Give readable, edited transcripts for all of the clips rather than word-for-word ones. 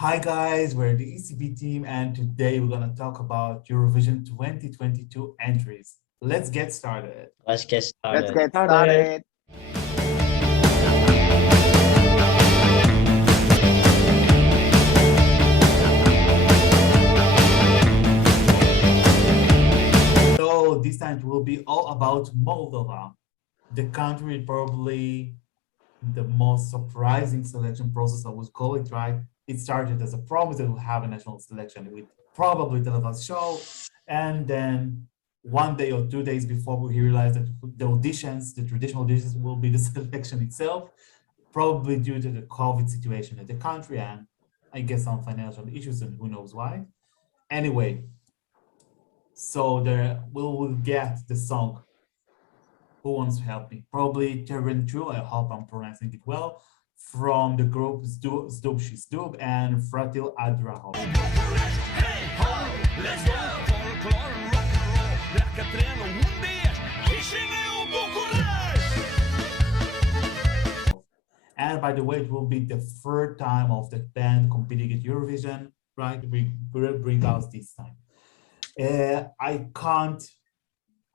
Hi guys, we're the Escbeat team and today we're going to talk about Eurovision 2022 entries. Let's get started. Let's get Let's started. get started. So this time it will be all about Moldova, the country probably the most surprising selection process, I would call it, right? It started as a promise that we'll have a national selection with probably televised show, and then 1 day or 2 days before we realized that the auditions, the traditional auditions, will be the selection itself, probably due to the COVID situation in the country and I guess some financial issues and who knows why. Anyway, so there we will get the song Who Wants to Help Me? Probably Trenulețul, I hope I'm pronouncing it well, from the group Zdub, Zdub and Frații Advahov. And by the way, it will be the third time of the band competing at Eurovision, right? We will bring out this time.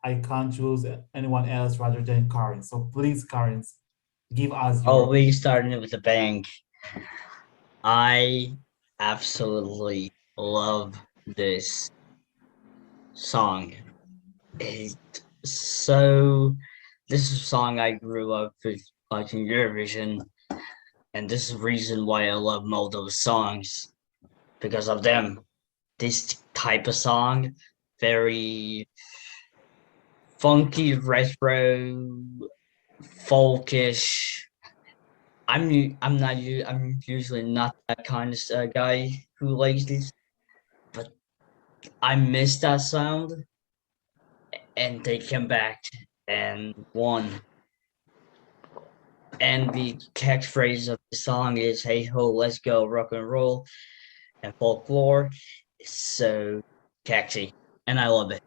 I can't choose anyone else rather than Karin. So please, Karin, give us your. Oh, we started with the bang. I absolutely love this song. It so this is a song I grew up with watching Eurovision, and this is the reason why I love Moldova's songs because of them. This type of song, very funky, retro, folkish. I'm usually not that kind of guy who likes this, but I miss that sound, and they came back and won. And the catchphrase of the song is "Hey ho, let's go rock and roll," and folklore is so catchy, and I love it.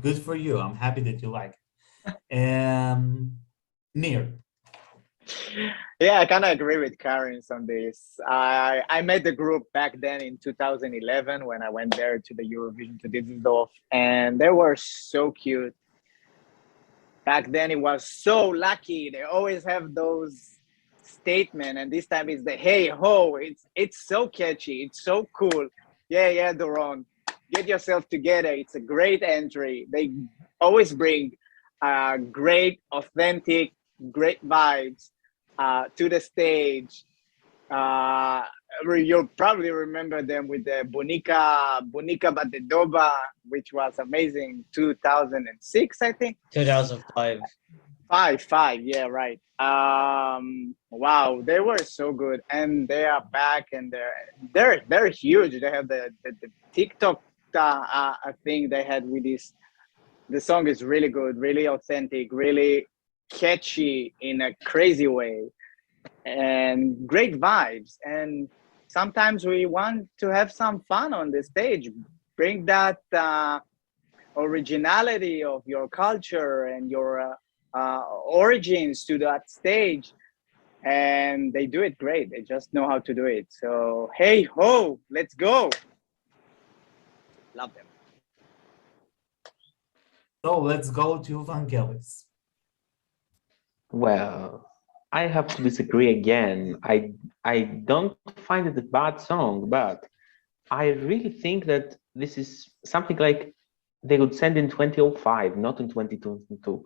Good for you. I'm happy that you like it. Near. Yeah, I kind of agree with Karen on this. I met the group back then in 2011 when I went there to the Eurovision to Zdob, and they were so cute. Back then, it was so lucky. They always have those statement, and this time it's the hey ho. It's so catchy. It's so cool. Yeah, Doron, get yourself together. It's a great entry. They always bring great, authentic, great vibes to the stage. Uh, you'll probably remember them with the Bonica Batedoba, which was amazing. 2006, I think. 2005. Five, yeah, right. Wow, they were so good, and they are back, and they're huge. They have the TikTok thing they had with this. The song is really good, really authentic, really catchy in a crazy way, and great vibes. And sometimes we want to have some fun on the stage. Bring that originality of your culture and your origins to that stage, and they do it great. They just know how to do it. So hey ho, let's go. Love them. So let's go to Vangelis. Well, I have to disagree again. I don't find it a bad song, but I really think that this is something like they would send in 2005, not in 2022.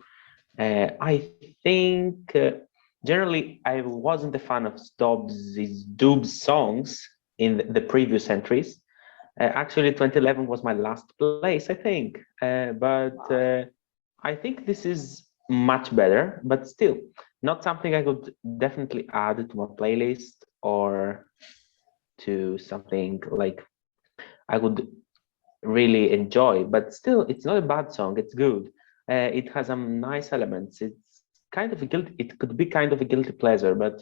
I think generally I wasn't a fan of Zdub's songs in the previous entries. Actually, 2011 was my last place, I think. But I think this is much better, but still not something I could definitely add to my playlist or to something like I would really enjoy. But still, it's not a bad song. It's good. It has some nice elements. It's kind of a guilt. It could be kind of a guilty pleasure, but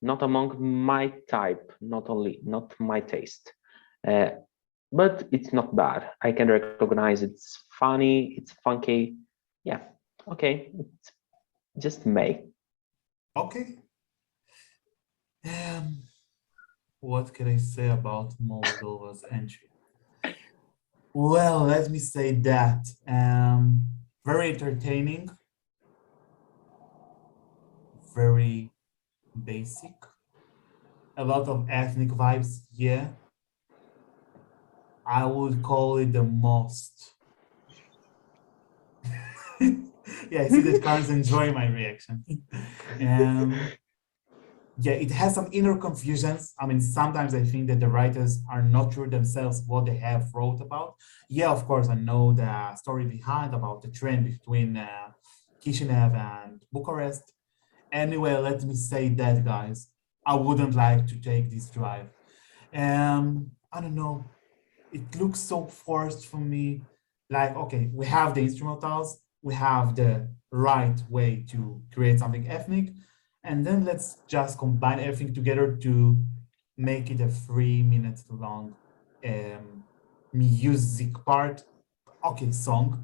not among my type. Not my taste. Uh, but it's not bad. I can recognize it's funny. It's funky. Yeah. Okay. It's just May. Okay. What can I say about Moldova's entry? Well, let me say that very entertaining, very basic, a lot of ethnic vibes. Yeah, I would call it the most. Yeah, I see that Karen's enjoying my reaction. Yeah, it has some inner confusions. I mean, sometimes I think that the writers are not sure themselves what they have wrote about. Yeah, of course, I know the story behind about the train between Kishinev and Bucharest. Anyway, let me say that, guys, I wouldn't like to take this drive. I don't know. It looks so forced for me. Like, okay, we have the instrumentals, we have the right way to create something ethnic, and then let's just combine everything together to make it a 3 minutes long music part. Okay, song.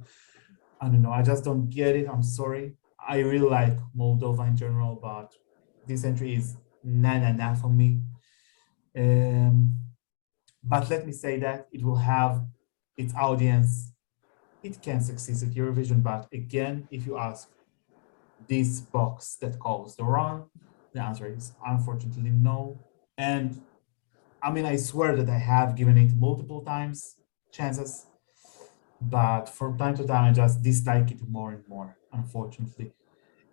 I don't know. I just don't get it. I'm sorry. I really like Moldova in general, but this entry is na for me. But let me say that it will have its audience. It can succeed at Eurovision, but again, if you ask this box that calls the run, the answer is unfortunately no. And I mean, I swear that I have given it multiple times chances, but from time to time, I just dislike it more and more, unfortunately.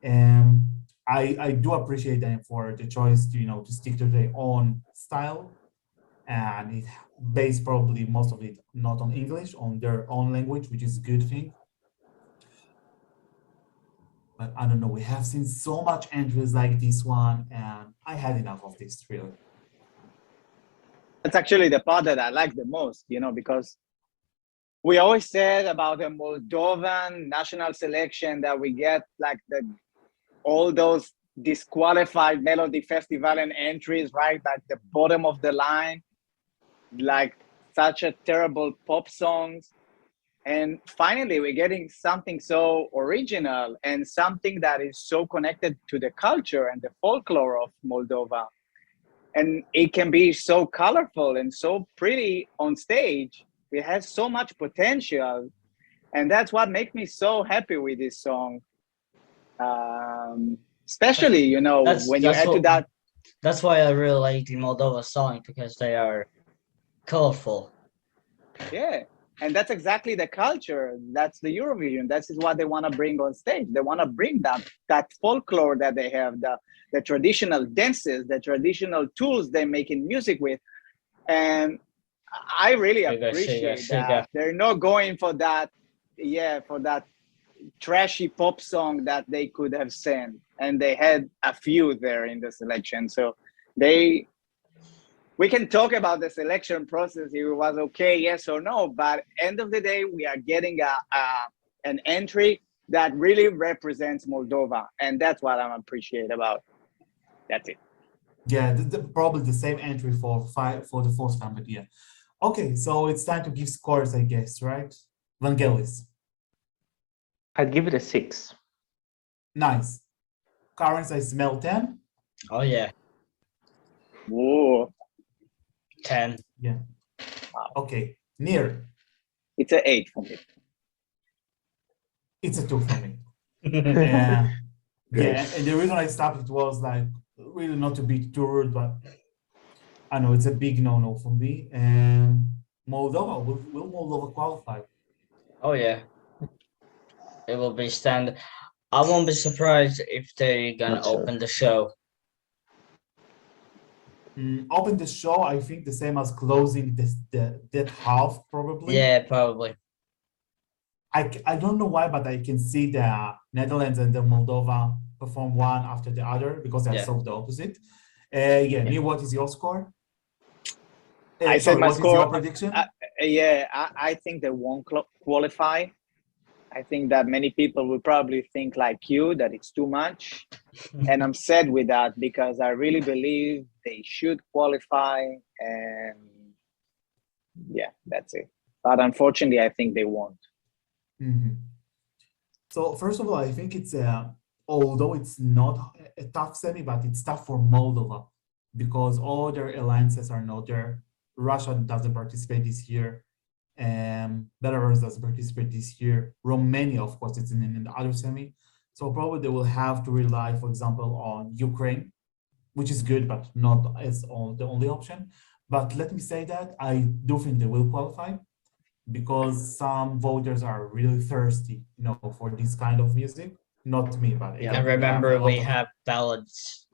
And I do appreciate them for the choice to, to stick to their own style, and it based probably most of it not on English, on their own language, which is a good thing. But I don't know, we have seen so much entries like this one, and I had enough of this, really. That's actually the part that I like the most, because we always said about the Moldovan national selection that we get like all those disqualified Melody Festival and entries, right? At the bottom of the line, like such a terrible pop songs. And finally, we're getting something so original and something that is so connected to the culture and the folklore of Moldova. And it can be so colorful and so pretty on stage. It has so much potential. And that's what makes me so happy with this song. Especially, when you add to that. That's why I really like the Moldova song, because they are colorful. Yeah. And that's exactly the culture. That's the Eurovision. That's what they want to bring on stage. They want to bring that folklore that they have, the traditional dances, the traditional tools they're making music with. And I really appreciate that. They're not going for that, for that trashy pop song that they could have sent. And they had a few there in the selection. So we can talk about the selection process, if it was okay, yes or no, but end of the day, we are getting an entry that really represents Moldova, and that's what I'm appreciate about. That's it. Yeah, probably the same entry for the fourth time, but yeah. Okay, so it's time to give scores, I guess, right? Vangelis. I'd give it a 6. Nice. Karen's, I smell 10. Oh yeah. Whoa. 10. Yeah. Okay. Near. It's an 8 for me. It's a 2 for me. Yeah. Yeah. And the reason I stopped it was like really not to be too rude, but I know it's a big no-no for me. And Moldova, will Moldova qualify? Oh yeah. It will be stand. I won't be surprised if they're gonna open the show. Open the show, I think the same as closing that half, probably. Yeah, probably. I don't know why, but I can see the Netherlands and the Moldova perform one after the other because they're so the opposite. Neil, what is your score? I said my score. What is your prediction? I think they won't qualify. I think that many people will probably think like you, that it's too much. And I'm sad with that because I really believe they should qualify. And yeah, that's it. But unfortunately, I think they won't. So first of all, I think it's although it's not a tough semi, but it's tough for Moldova because all their alliances are not there. Russia doesn't participate this year, and Belarus doesn't participate this year. Romania, of course, it's in the other semi. So probably they will have to rely, for example, on Ukraine, which is good, but not as the only option. But let me say that I do think they will qualify because some voters are really thirsty, for this kind of music. Not me, but again, And we have a remember, lot we of- have ballads,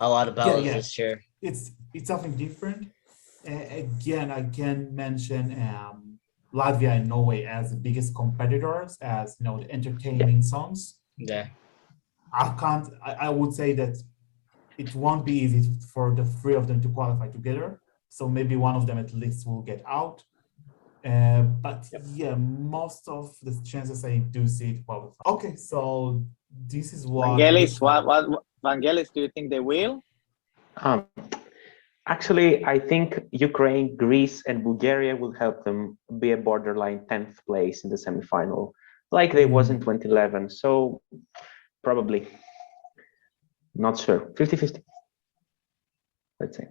a lot of ballads this year. It's something different. Again, I can mention Latvia and Norway as the biggest competitors, as the entertaining songs. Yeah. I would say that it won't be easy for the three of them to qualify together. So maybe one of them at least will get out. But yeah, most of the chances I do see it qualify. Okay, so this is what. Vangelis, Vangelis, do you think they will? Actually, I think Ukraine, Greece, and Bulgaria will help them be a borderline 10th place in the semifinal, like they was in 2011. So probably, not sure, 50-50, let's say.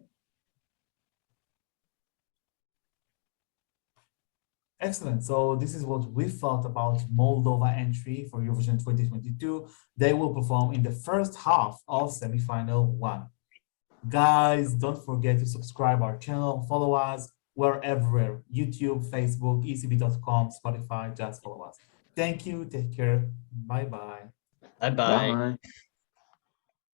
Excellent. So this is what we thought about Moldova entry for Eurovision 2022. They will perform in the first half of semifinal 1. Guys, don't forget to subscribe our channel, follow us. We're everywhere: YouTube, Facebook, Escbeat.com, Spotify. Just follow us. Thank you. Take care. Bye-bye. Bye-bye. Bye.